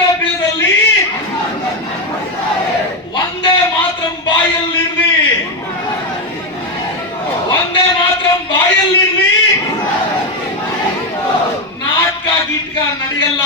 ವೃದ್ಧಾಪ್ಯದಲ್ಲಿ ಒಂದೇ ಮಾತ್ರ ಬಾಯಲ್ಲಿರ್ಲಿ, ಒಂದೇ ಮಾತ್ರ ಬಾಯಲ್ಲಿರ್ಲಿ. ನಾಟಕ ಗೀಟಕ ನಡೆಯಲ್ಲ.